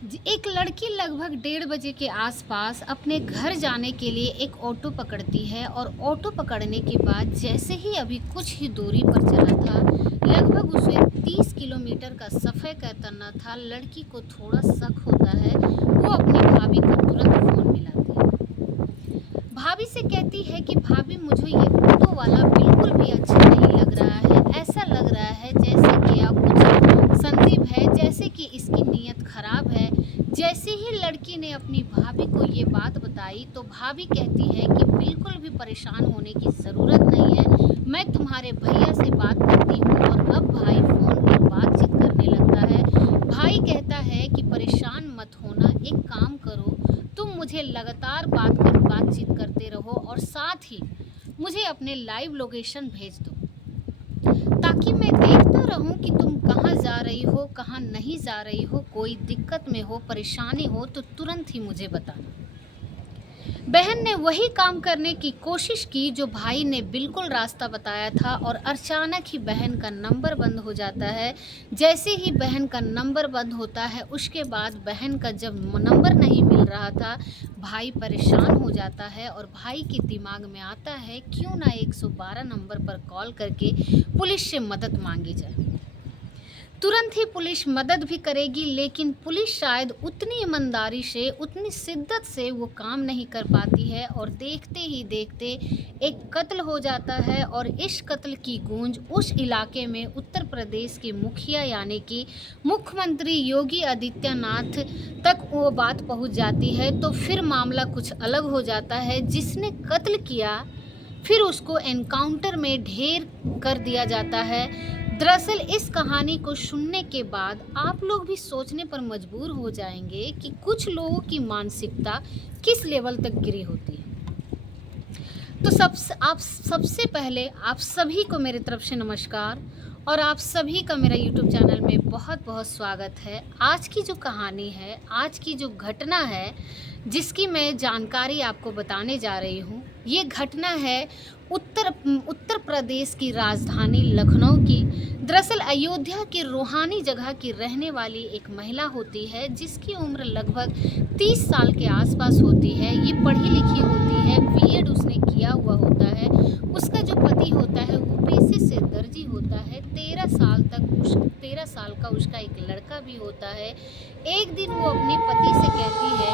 एक लड़की लगभग 1:30 बजे के आसपास अपने घर जाने के लिए एक ऑटो पकड़ती है और ऑटो पकड़ने के बाद जैसे ही अभी कुछ ही दूरी पर चला था, लगभग उसे 30 किलोमीटर का सफ़र करना था। लड़की को थोड़ा शक होता है। वो अपनी भाभी को तुरंत फ़ोन मिलाती है। भाभी से कहती है कि भाभी, मुझे ये ऑटो वाला बिल्कुल भी अच्छा नहीं लग रहा है। ऐसा लग रहा है जैसे कि आप कुछ संदिग्ध है, जैसे कि इसकी नीयत खराब है। जैसे ही लड़की ने अपनी भाभी को ये बात बताई तो भाभी कहती है कि बिल्कुल भी परेशान होने की ज़रूरत नहीं है, मैं तुम्हारे भैया से बात करती हूँ। और अब भाई फ़ोन पर बातचीत करने लगता है। भाई कहता है कि परेशान मत होना, एक काम करो, तुम मुझे लगातार बातचीत करते रहो और साथ ही मुझे अपने लाइव लोकेशन भेज दो, ताकि मैं देखता रहूं कि तुम कहाँ जा रही हो, कहाँ नहीं जा रही हो। कोई दिक्कत में हो, परेशानी हो तो तुरंत ही मुझे बताना। बहन ने वही काम करने की कोशिश की जो भाई ने बिल्कुल रास्ता बताया था और अचानक ही बहन का नंबर बंद हो जाता है। जैसे ही बहन का नंबर बंद होता है, उसके बाद बहन का जब नंबर नहीं मिल रहा था, भाई परेशान हो जाता है और भाई के दिमाग में आता है क्यों ना 112 नंबर पर कॉल करके पुलिस से मदद मांगी जाए। तुरंत ही पुलिस मदद भी करेगी, लेकिन पुलिस शायद उतनी ईमानदारी से, उतनी शिद्दत से वो काम नहीं कर पाती है और देखते ही देखते एक कत्ल हो जाता है। और इस कत्ल की गूंज उस इलाके में उत्तर प्रदेश के मुखिया यानी कि मुख्यमंत्री योगी आदित्यनाथ तक वो बात पहुंच जाती है। तो फिर मामला कुछ अलग हो जाता है। जिसने कत्ल किया फिर उसको एनकाउंटर में ढेर कर दिया जाता है। दरअसल इस कहानी को सुनने के बाद आप लोग भी सोचने पर मजबूर हो जाएंगे कि कुछ लोगों की मानसिकता किस लेवल तक गिरी होती है। तो सबसे पहले आप सभी को मेरी तरफ से नमस्कार और आप सभी का मेरा यूट्यूब चैनल में बहुत बहुत स्वागत है। आज की जो कहानी है, आज की जो घटना है, जिसकी मैं जानकारी आपको बताने जा रही हूँ, ये घटना है उत्तर प्रदेश की राजधानी लखनऊ की। दरअसल अयोध्या की रूहानी जगह की रहने वाली एक महिला होती है, जिसकी उम्र लगभग 30 साल के आसपास होती है। ये पढ़ी लिखी होती है, बीएड उसने किया हुआ होता है। उसका जो पति होता है वो पेशे से दर्जी होता है। 13 साल का उसका एक लड़का भी होता है। एक दिन वो अपने पति से कहती है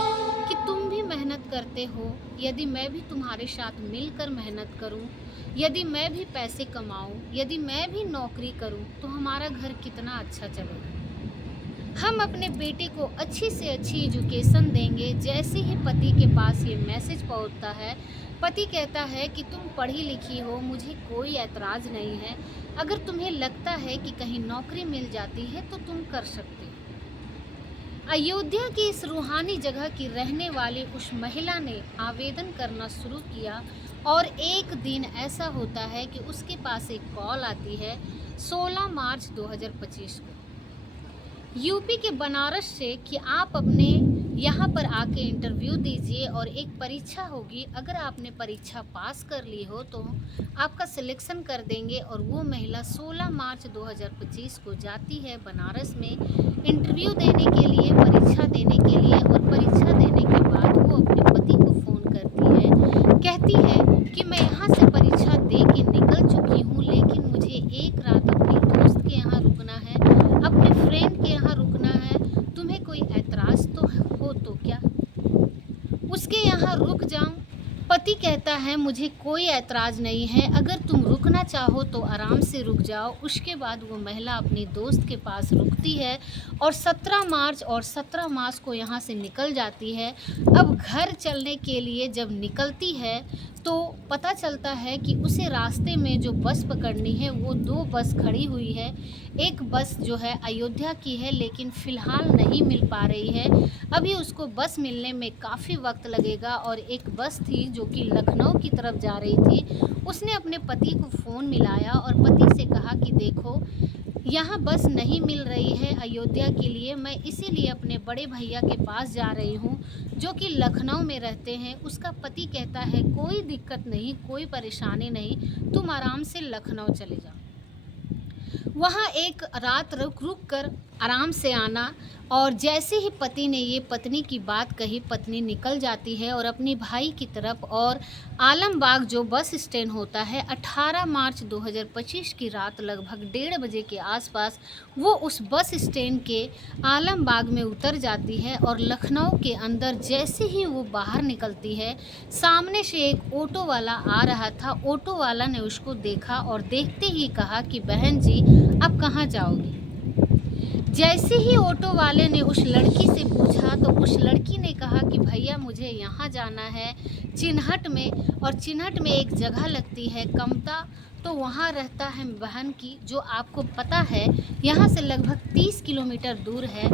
कि तुम भी मेहनत करते हो, यदि मैं भी तुम्हारे साथ मिलकर मेहनत करूं, यदि मैं भी पैसे कमाऊं, यदि मैं भी नौकरी करूं, तो हमारा घर कितना अच्छा चलेगा। हम अपने बेटे को अच्छी से अच्छी एजुकेशन देंगे। जैसे ही पति के पास ये मैसेज पहुंचता है, पति कहता है कि तुम पढ़ी लिखी हो, मुझे कोई ऐतराज़ नहीं है। अगर तुम्हें लगता है कि कहीं नौकरी मिल जाती है तो तुम कर सकते हो। अयोध्या की इस रूहानी जगह की रहने वाली उस महिला ने आवेदन करना शुरू किया और एक दिन ऐसा होता है कि उसके पास एक कॉल आती है 16 मार्च 2025 को, यूपी के बनारस से, कि आप अपने यहाँ पर आके इंटरव्यू दीजिए और एक परीक्षा होगी। अगर आपने परीक्षा पास कर ली हो तो आपका सिलेक्शन कर देंगे। और वो महिला 16 मार्च 2025 को जाती है बनारस में इंटरव्यू देने के लिए, परीक्षा देने के लिए। और परीक्षा देने के बाद वो अपने पति को फ़ोन करती है, कहती है कि मैं यहाँ से परीक्षा दे के निकल चुकी हूँ, लेकिन मुझे एक रात अपनी दोस्त के यहाँ रुकना है, अपने फ्रेंड के यहाँ रुकना है। तुम्हें कोई ऐतराज़ तो हो तो क्या उसके यहाँ रुक जाऊं? पति कहता है मुझे कोई ऐतराज़ नहीं है, अगर तुम रुकना चाहो तो आराम से रुक जाओ। उसके बाद वो महिला अपनी दोस्त के पास रुकती है और 17 मार्च और 17 मार्च को यहाँ से निकल जाती है। अब घर चलने के लिए जब निकलती है तो पता चलता है कि उसे रास्ते में जो बस पकड़नी है वो 2 बस खड़ी हुई है। एक बस जो है अयोध्या की है, लेकिन फ़िलहाल नहीं मिल पा रही है। अभी उसको बस मिलने में काफ़ी वक्त लगेगा। और एक बस थी जो कि लखनऊ की तरफ जा रही थी। उसने अपने पति को फ़ोन मिलाया और पति से कहा कि देखो, यहाँ बस नहीं मिल रही है अयोध्या के लिए, मैं इसीलिए अपने बड़े भैया के पास जा रही हूँ जो कि लखनऊ में रहते हैं। उसका पति कहता है कोई दिक्कत नहीं, कोई परेशानी नहीं, तुम आराम से लखनऊ चले जाओ। वहाँ एक रात रुक कर आराम से आना। और जैसे ही पति ने ये पत्नी की बात कही, पत्नी निकल जाती है और अपने भाई की तरफ। और आलमबाग जो बस स्टैंड होता है, 18 मार्च 2025 की रात लगभग 1:30 बजे के आसपास वो उस बस स्टैंड के आलमबाग में उतर जाती है। और लखनऊ के अंदर जैसे ही वो बाहर निकलती है, सामने से एक ऑटो वाला आ रहा था। ऑटो वाला ने उसको देखा और देखते ही कहा कि बहन जी, आप कहाँ जाओगी? जैसे ही ऑटो वाले ने उस लड़की से पूछा तो उस लड़की ने कहा कि भैया, मुझे यहाँ जाना है चिन्हट में। और चिन्हट में एक जगह लगती है कमता, तो वहाँ रहता है बहन की, जो आपको पता है यहाँ से लगभग 30 किलोमीटर दूर है।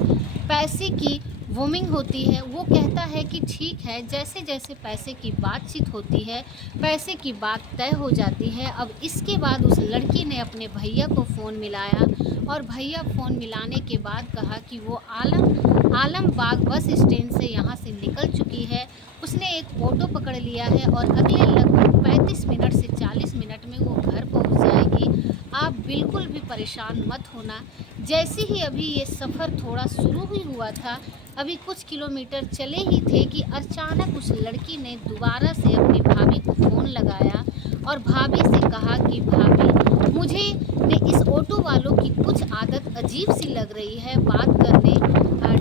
पैसे की वोमिंग होती है। वो कहता है कि ठीक है। जैसे जैसे पैसे की बातचीत होती है, पैसे की बात तय हो जाती है। अब इसके बाद उस लड़की ने अपने भैया को फ़ोन मिलाया और भैया फ़ोन मिलाने के बाद कहा कि वो आलमबाग बस स्टैंड से यहाँ से निकल चुकी है। उसने एक ऑटो पकड़ लिया है और अगले लगभग 35 मिनट से 40 मिनट में वो घर पहुँच जाएगी। आप बिल्कुल भी परेशान मत होना। जैसे ही अभी ये सफ़र थोड़ा शुरू ही हुआ था, अभी कुछ किलोमीटर चले ही थे कि अचानक उस लड़की ने दोबारा से अपनी भाभी को फ़ोन लगाया और भाभी से कहा कि भाभी, मुझे ने इस ऑटो वालों की कुछ आदत अजीब सी लग रही है। बात करने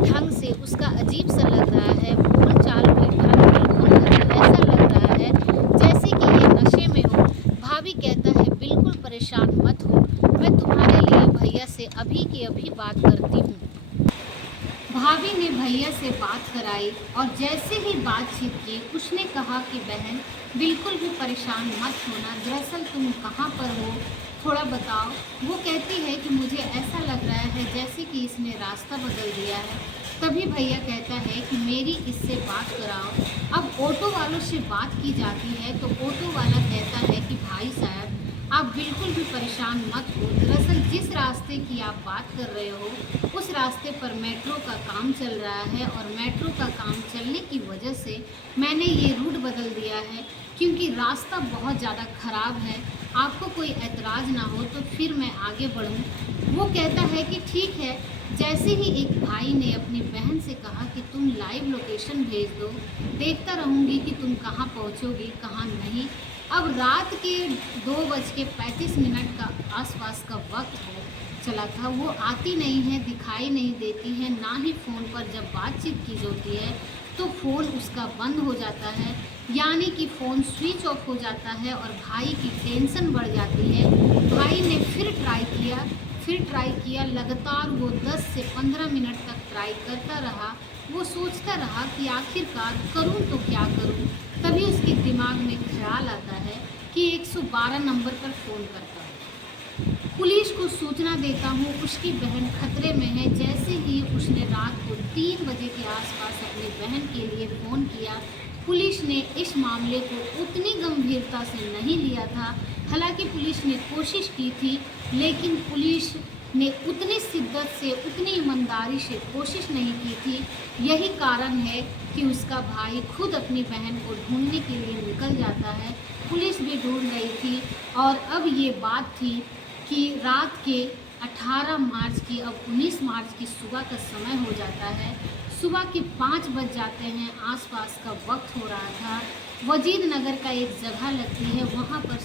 ढंग से उसका अजीब सा लग रहा है। बोल चाल भी ढंग बिल्कुल नहीं, ऐसा लग रहा है जैसे कि ये नशे में हो। भाभी कहता है बिल्कुल परेशान मत हो, मैं तुम्हारे लिए भैया से अभी की अभी बात करती हूँ। भाभी ने भैया से बात कराई और जैसे ही बातचीत की, उसने कहा कि बहन, बिल्कुल भी परेशान मत होना। दरअसल तुम कहाँ पर हो, थोड़ा बताओ। वो कहती है कि मुझे ऐसा लग रहा है जैसे कि इसने रास्ता बदल दिया है। तभी भैया कहता है कि मेरी इससे बात कराओ। अब ऑटो वालों से बात की जाती है तो ऑटो वाला कहता है कि भाई साहब, आप बिल्कुल भी परेशान मत हो। दरअसल जिस रास्ते की आप बात कर रहे हो, उस रास्ते पर मेट्रो का काम चल रहा है और मेट्रो का काम चलने की वजह से मैंने ये रूट बदल दिया है, क्योंकि रास्ता बहुत ज़्यादा ख़राब है। आपको कोई एतराज़ ना हो तो फिर मैं आगे बढ़ूँ। वो कहता है कि ठीक है। जैसे ही एक भाई ने अपनी बहन से कहा कि तुम लाइव लोकेशन भेज दो, देखता रहूँगी कि तुम कहाँ पहुँचोगी, कहाँ नहीं। अब रात के 2:35 का आसपास का वक्त हो चला था। वो आती नहीं है, दिखाई नहीं देती है। ना ही फ़ोन पर जब बातचीत की जाती है तो फ़ोन उसका बंद हो जाता है, यानी कि फ़ोन स्विच ऑफ हो जाता है और भाई की टेंशन बढ़ जाती है। भाई ने फिर ट्राई किया। लगातार वो 10 से 15 मिनट तक ट्राई करता रहा। वो सोचता रहा कि आखिरकार करूं तो क्या करूं। तभी उसके दिमाग में ख्याल आता है कि 112 नंबर पर फ़ोन करता हूँ, पुलिस को सूचना देता हूँ, उसकी बहन खतरे में है। जैसे ही उसने रात को 3 बजे के आसपास अपनी बहन के लिए फ़ोन किया, पुलिस ने इस मामले को उतनी गंभीरता से नहीं लिया था। हालांकि पुलिस ने कोशिश की थी, लेकिन पुलिस ने उतनी शिद्दत से, उतनी ईमानदारी से कोशिश नहीं की थी। यही कारण है कि उसका भाई खुद अपनी बहन को ढूंढने के लिए निकल जाता है। पुलिस भी ढूंढ रही थी और अब ये बात थी कि रात के 18 मार्च की, अब 19 मार्च की सुबह का समय हो जाता है। सुबह के 5 बज जाते हैं, आसपास का वक्त हो रहा था। वजीद नगर का एक जगह लगती है, वहाँ पर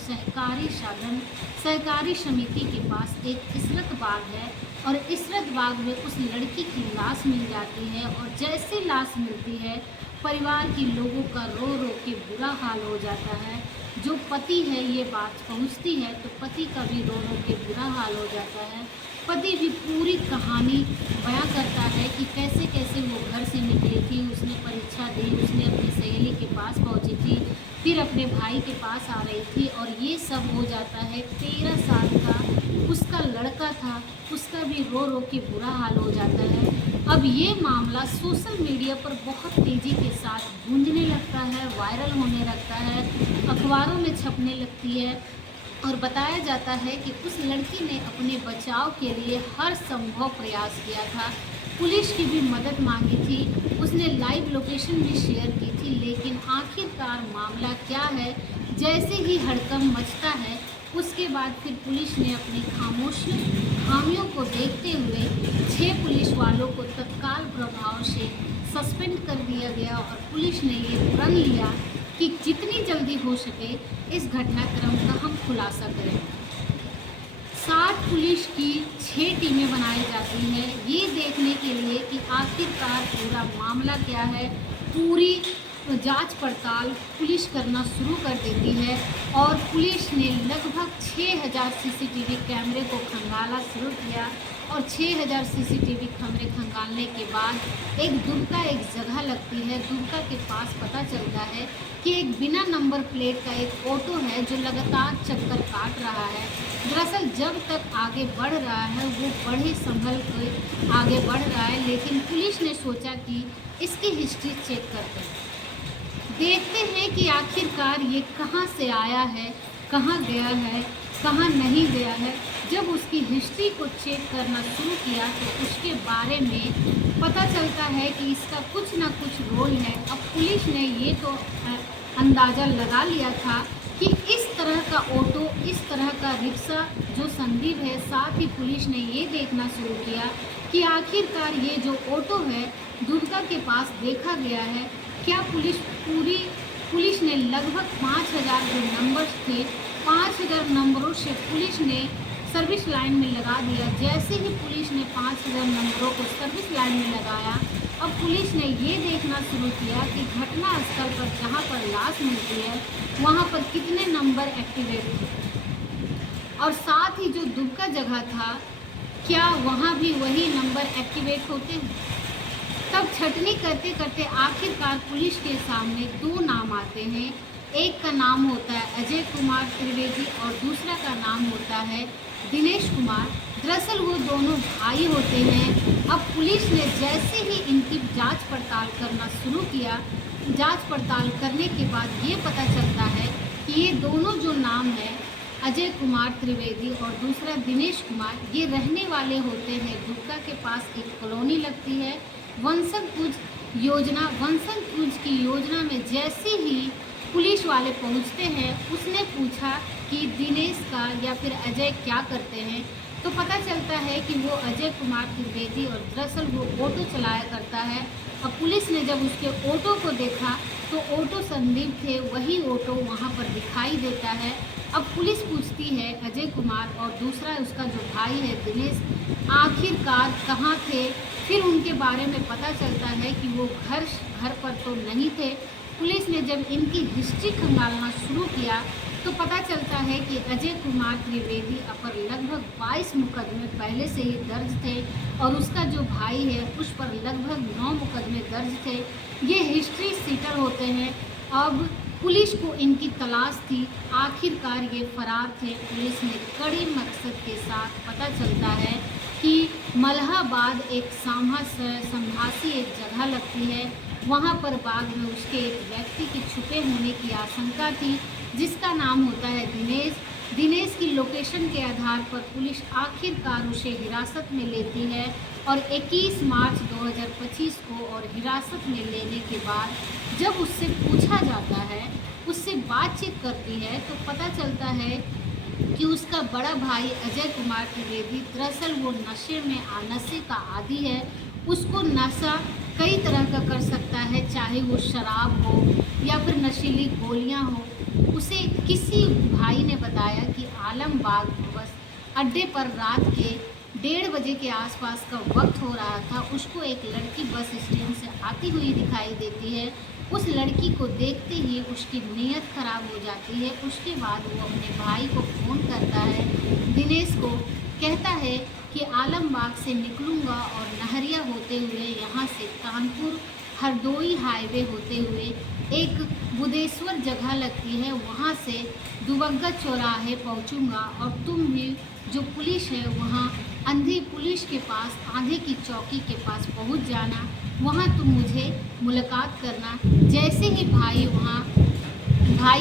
सहकारी समिति के पास एक इसरत बाग है और इसरत बाग में उस लड़की की लाश मिल जाती है। और जैसे लाश मिलती है, परिवार के लोगों का रो रो के बुरा हाल हो जाता है। जो पति है, ये बात पहुंचती है तो पति का भी रो रो के बुरा हाल हो जाता है। पति भी पूरी कहानी बयां करता है कि कैसे कैसे वो घर से निकली थी, उसने परीक्षा दी, उसने अपनी सहेली के पास पहुंची थी, फिर अपने भाई के पास आ रही थी और ये सब हो जाता है। 13 साल का उसका लड़का था, उसका भी रो रो के बुरा हाल हो जाता है। अब ये मामला सोशल मीडिया पर बहुत तेज़ी के साथ गूंजने लगता है, वायरल होने लगता है, अखबारों में छपने लगती है और बताया जाता है कि उस लड़की ने अपने बचाव के लिए हर संभव प्रयास किया था। पुलिस की भी मदद मांगी थी, उसने लाइव लोकेशन भी शेयर की थी, लेकिन आखिरकार मामला क्या है, जैसे ही हड़कंप मचता है, उसके बाद फिर पुलिस ने अपनी खामियों को देखते हुए 6 पुलिस वालों को तत्काल प्रभाव से सस्पेंड कर दिया गया और पुलिस ने ये प्रण लिया कि जितनी जल्दी हो सके इस घटनाक्रम का हम खुलासा करें। 60 पुलिस की 6 टीमें बनाई जाती हैं ये देखने के लिए कि आखिरकार पूरा मामला क्या है। पूरी जांच पड़ताल पुलिस करना शुरू कर देती है और पुलिस ने लगभग 6000 सीसीटीवी कैमरे को खंगाला शुरू किया और 6000 सीसीटीवी कैमरे खंगालने के बाद एक दुबका एक जगह लगती है। दुबका के पास पता चलता है कि एक बिना नंबर प्लेट का एक ऑटो है जो लगातार चक्कर काट रहा है। दरअसल जब तक आगे बढ़ रहा है वो बड़े संभल कर आगे बढ़ रहा है, लेकिन पुलिस ने सोचा कि इसकी हिस्ट्री चेक करते हैं, देखते हैं कि आखिरकार ये कहाँ से आया है, कहाँ गया है, कहाँ नहीं गया है। जब उसकी हिस्ट्री को चेक करना शुरू किया तो उसके बारे में पता चलता है कि इसका कुछ ना कुछ रोल है। अब पुलिस ने ये तो अंदाज़ा लगा लिया था कि इस तरह का ऑटो, इस तरह का रिक्शा जो संदीप है, साथ ही पुलिस ने ये देखना शुरू किया कि आखिरकार ये जो ऑटो है दुर्गा के पास देखा गया है क्या। पुलिस ने लगभग 5000 जो नंबर्स थे, 5000 नंबरों से पुलिस ने सर्विस लाइन में लगा दिया। जैसे ही पुलिस ने 5000 नंबरों को सर्विस लाइन में लगाया, अब पुलिस ने ये देखना शुरू किया कि घटना स्थल पर जहाँ पर लाश मिलती है वहाँ पर कितने नंबर एक्टिवेट थे और साथ ही जो दुबका जगह था क्या वहाँ भी वही नंबर एक्टिवेट होते हैं। तब छटनी करते करते आखिरकार पुलिस के सामने 2 नाम आते हैं। एक का नाम होता है अजय कुमार त्रिवेदी और दूसरा का नाम होता है दिनेश कुमार। दरअसल वो दोनों भाई होते हैं। अब पुलिस ने जैसे ही इनकी जांच पड़ताल करना शुरू किया, जांच पड़ताल करने के बाद ये पता चलता है कि ये दोनों जो नाम है अजय कुमार त्रिवेदी और दूसरा दिनेश कुमार, ये रहने वाले होते हैं दुबका के पास। एक कॉलोनी लगती है वंशज कुंज योजना। वंशज कुंज की योजना में जैसे ही पुलिस वाले पहुंचते हैं, उसने पूछा कि दिनेश का या फिर अजय क्या करते हैं, तो पता चलता है कि वो अजय कुमार त्रिवेदी और दरअसल वो ऑटो चलाया करता है। अब पुलिस ने जब उसके ऑटो को देखा तो ऑटो संदीप थे, वही ऑटो वहाँ पर दिखाई देता है। अब पुलिस पूछती है अजय कुमार और दूसरा उसका जो भाई है दिनेश आखिरकार कहाँ थे। फिर उनके बारे में पता चलता है कि वो घर पर तो नहीं थे। पुलिस ने जब इनकी हिस्ट्री खंगालना शुरू किया तो पता चलता है कि अजय कुमार त्रिवेदी पर लगभग 22 मुकदमे पहले से ही दर्ज थे और उसका जो भाई है उस पर लगभग 9 मुकदमे दर्ज थे। ये हिस्ट्री सीटर होते हैं। अब पुलिस को इनकी तलाश थी, आखिरकार ये फरार थे। पुलिस ने कड़े मकसद के साथ पता चलता है कि मल्हाबाद एक संभासी एक जगह लगती है, वहाँ पर बाद में उसके एक व्यक्ति के छुपे होने की आशंका थी जिसका नाम होता है दिनेश की लोकेशन के आधार पर पुलिस आखिरकार उसे हिरासत में लेती है और 21 मार्च 2025 को और हिरासत में लेने के बाद जब उससे पूछा जाता है, उससे बातचीत करती है तो पता चलता है कि उसका बड़ा भाई अजय कुमार त्रिवेदी दरअसल वो नशे का आदी है। उसको नशा कई तरह का कर सकता है, चाहे वो शराब हो या फिर नशीली गोलियां हो। उसे किसी भाई ने बताया कि आलमबाग बस अड्डे पर रात के 1:30 बजे के आसपास का वक्त हो रहा था। उसको एक लड़की बस स्टैंड से आती हुई दिखाई देती है। उस लड़की को देखते ही उसकी नीयत खराब हो जाती है। उसके बाद वो अपने भाई को फ़ोन करता है, दिनेश को कहता है कि आलमबाग से निकलूँगा और नहरिया होते हुए यहाँ से कानपुर हरदोई हाईवे होते हुए एक बुदेश्वर जगह लगती है, वहाँ से दुबग्गा चौराहे पहुँचूँगा और तुम भी जो पुलिस है वहाँ अंधी पुलिस के पास आंधी की चौकी के पास पहुँच जाना, वहाँ तुम मुझे मुलाकात करना। जैसे ही भाई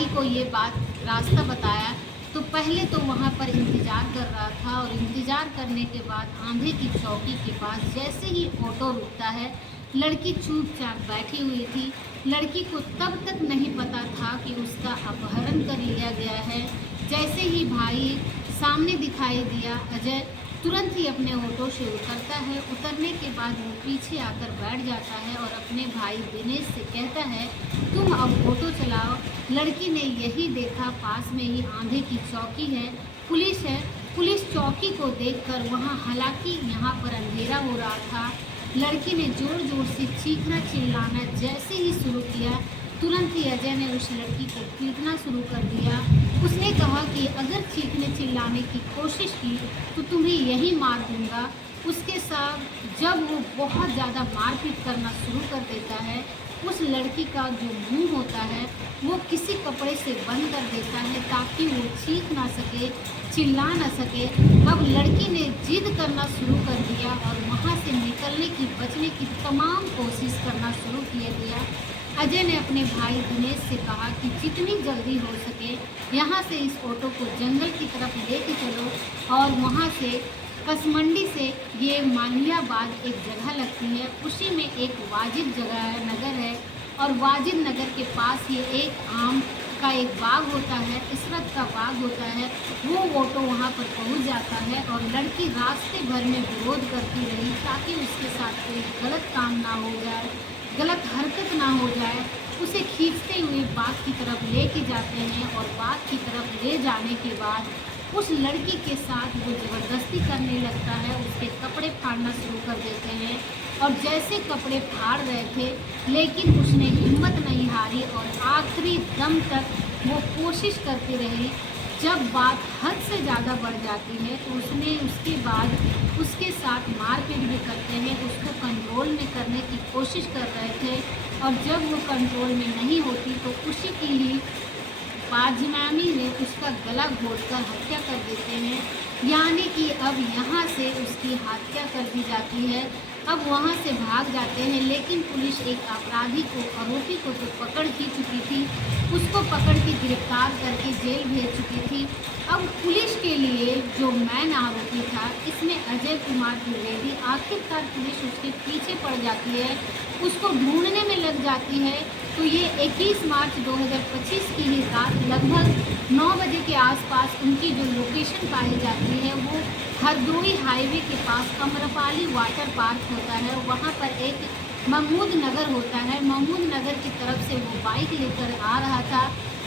को ये बात रास्ता बताया तो पहले तो वहाँ पर इंतज़ार कर रहा था और इंतज़ार करने के बाद आंधी की चौकी के पास जैसे ही ऑटो रुकता है, लड़की चुपचाप बैठी हुई थी। लड़की को तब तक नहीं पता था कि उसका अपहरण कर लिया गया है। जैसे ही भाई सामने दिखाई दिया, अजय तुरंत ही अपने ऑटो से उतरता है। उतरने के बाद वो पीछे आकर बैठ जाता है और अपने भाई दिनेश से कहता है, तुम अब ऑटो चलाओ। लड़की ने यही देखा, पास में ही आंधे की चौकी है, पुलिस है। पुलिस चौकी को देखकर वहाँ, हालांकि यहाँ पर अंधेरा हो रहा था, लड़की ने ज़ोर ज़ोर से चीखना चिल्लाना जैसे ही शुरू किया, तुरंत ही अजय ने उस लड़की को पीटना शुरू कर दिया। उसने कहा कि अगर चीखने चिल्लाने की कोशिश की तो तुम्हें यही मार दूंगा। उसके साथ जब वो बहुत ज़्यादा मारपीट करना शुरू कर देता है, उस लड़की का जो मुंह होता है वो किसी कपड़े से बंद कर देता है ताकि वो चीख ना सके, चिल्ला ना सके। अब लड़की ने जिद करना शुरू कर दिया और वहाँ से निकलने की, बचने की तमाम कोशिश करना शुरू किया दिया। अजय ने अपने भाई दिनेश से कहा कि जितनी जल्दी हो सके यहाँ से इस ऑटो को जंगल की तरफ लेके चलो, और वहाँ से कसमंडी से ये मालियाबाद एक जगह लगती है, उसी में एक वाजिद जगह है, नगर है, और वाजिद नगर के पास ये एक आम का एक बाग होता है, इशरत का बाग होता है। वो ऑटो वहाँ पर पहुँच जाता है और लड़की रास्ते भर में विरोध करती रही ताकि उसके साथ कोई गलत काम ना हो जाए, गलत हरकत ना हो जाए। उसे खींचते हुए बाग की तरफ लेके जाते हैं और बाग की तरफ ले जाने के बाद उस लड़की के साथ वो ज़बरदस्ती करने लगता है, उसके कपड़े फाड़ना शुरू कर देते हैं। और जैसे कपड़े फाड़ रहे थे, लेकिन उसने हिम्मत नहीं हारी और आखिरी दम तक वो कोशिश करती रही। जब बात हद से ज़्यादा बढ़ जाती है तो उसने उसके बाद उसके साथ मारपीट भी करते हैं, उसको कंट्रोल में करने की कोशिश कर रहे थे। और जब वो कंट्रोल में नहीं होती तो उसी की ही पाजिमामी ने उसका गला घोटकर हत्या कर देते हैं। यानी कि अब यहाँ से उसकी हत्या कर दी जाती है। अब वहाँ से भाग जाते हैं, लेकिन पुलिस एक अपराधी को, आरोपी को तो पकड़ ही चुकी थी, उसको पकड़ के गिरफ्तार करके जेल भेज चुकी थी। अब पुलिस के लिए जो मैन आरोपी था, इसमें अजय कुमार द्विवेदी, आखिरकार पुलिस उसके पीछे पड़ जाती है, उसको ढूंढने में लग जाती है। तो ये 21 मार्च 2025 की ही रात लगभग 9 बजे के आसपास उनकी जो लोकेशन पाई जाती है वो हरदोई हाईवे के पास अम्रपाली वाटर पार्क होता है। वहाँ पर एक महमूद नगर होता है, महमूद नगर की तरफ से वो बाइक लेकर आ रहा था।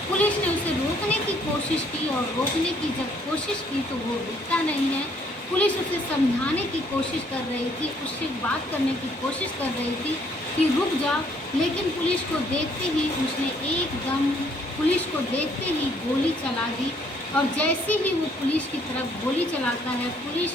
पुलिस ने उसे रोकने की कोशिश की और रोकने की जब कोशिश की तो वो रुकता नहीं है। पुलिस उसे समझाने की कोशिश कर रही थी, उससे बात करने की कोशिश कर रही थी कि रुक जा, लेकिन पुलिस को देखते ही उसने एकदम, पुलिस को देखते ही गोली चला दी। और जैसे ही वो पुलिस की तरफ गोली चलाता है, पुलिस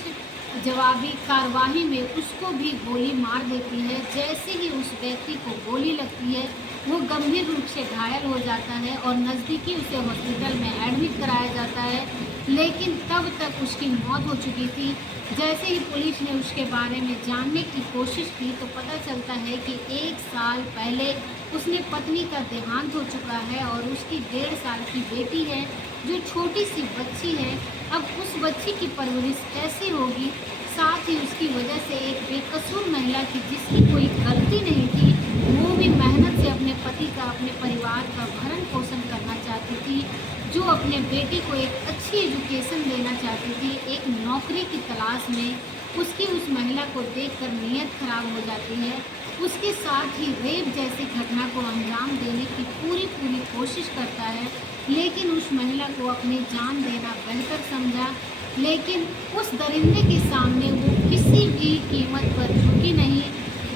जवाबी कार्रवाई में उसको भी गोली मार देती है। जैसे ही उस व्यक्ति को गोली लगती है वो गंभीर रूप से घायल हो जाता है और नज़दीकी उसे हॉस्पिटल में एडमिट कराया जाता है, लेकिन तब तक उसकी मौत हो चुकी थी। जैसे ही पुलिस ने उसके बारे में जानने की कोशिश की तो पता चलता है कि 1 साल पहले उसने पत्नी का देहांत हो चुका है और उसकी 1.5 साल की बेटी है जो छोटी सी बच्ची है। अब उस बच्ची की परवरिश कैसे होगी, साथ ही उसकी वजह से एक बेकसूर महिला की, जिसकी कोई गलती नहीं थी, वो भी मेहनत से अपने पति का, अपने परिवार का भरण पोषण करना चाहती थी, जो अपने बेटी को एक अच्छी एजुकेशन देना चाहती थी। एक नौकरी की तलाश में उसकी, उस महिला को देखकर नीयत खराब हो जाती है। उसके साथ ही रेप जैसी घटना को अंजाम देने की पूरी कोशिश करता है, लेकिन उस महिला को अपनी जान देना बेहतर समझा। लेकिन उस दरिंदे के सामने वो किसी भी कीमत पर झुकी नहीं।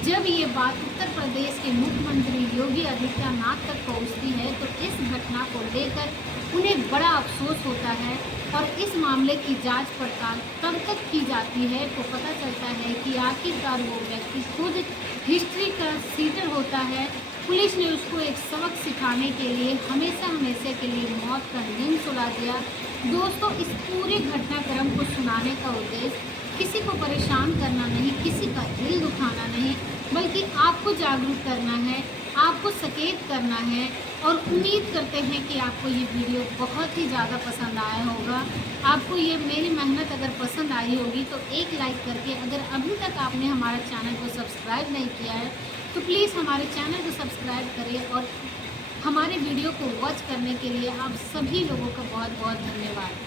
जब ये बात उत्तर प्रदेश के मुख्यमंत्री योगी आदित्यनाथ तक पहुंचती है तो इस घटना को लेकर उन्हें बड़ा अफसोस होता है और इस मामले की जांच पड़ताल तब तक की जाती है तो पता चलता है कि आखिरकार वो व्यक्ति खुद हिस्ट्री का सीटर होता है। पुलिस ने उसको एक सबक सिखाने के लिए हमेशा के लिए मौत का नींद सुला दिया। दोस्तों, इस पूरे घटनाक्रम को सुनाने का उद्देश्य किसी को परेशान करना नहीं, किसी का दिल दुखाना नहीं, बल्कि आपको जागरूक करना है, आपको सचेत करना है। और उम्मीद करते हैं कि आपको ये वीडियो बहुत ही ज़्यादा पसंद आया होगा। आपको ये मेरी मेहनत अगर पसंद आई होगी तो एक लाइक करके, अगर अभी तक आपने हमारा चैनल को सब्सक्राइब नहीं किया है तो प्लीज़ हमारे चैनल को सब्सक्राइब करें और हमारे वीडियो को वॉच करने के लिए आप सभी लोगों का बहुत बहुत धन्यवाद।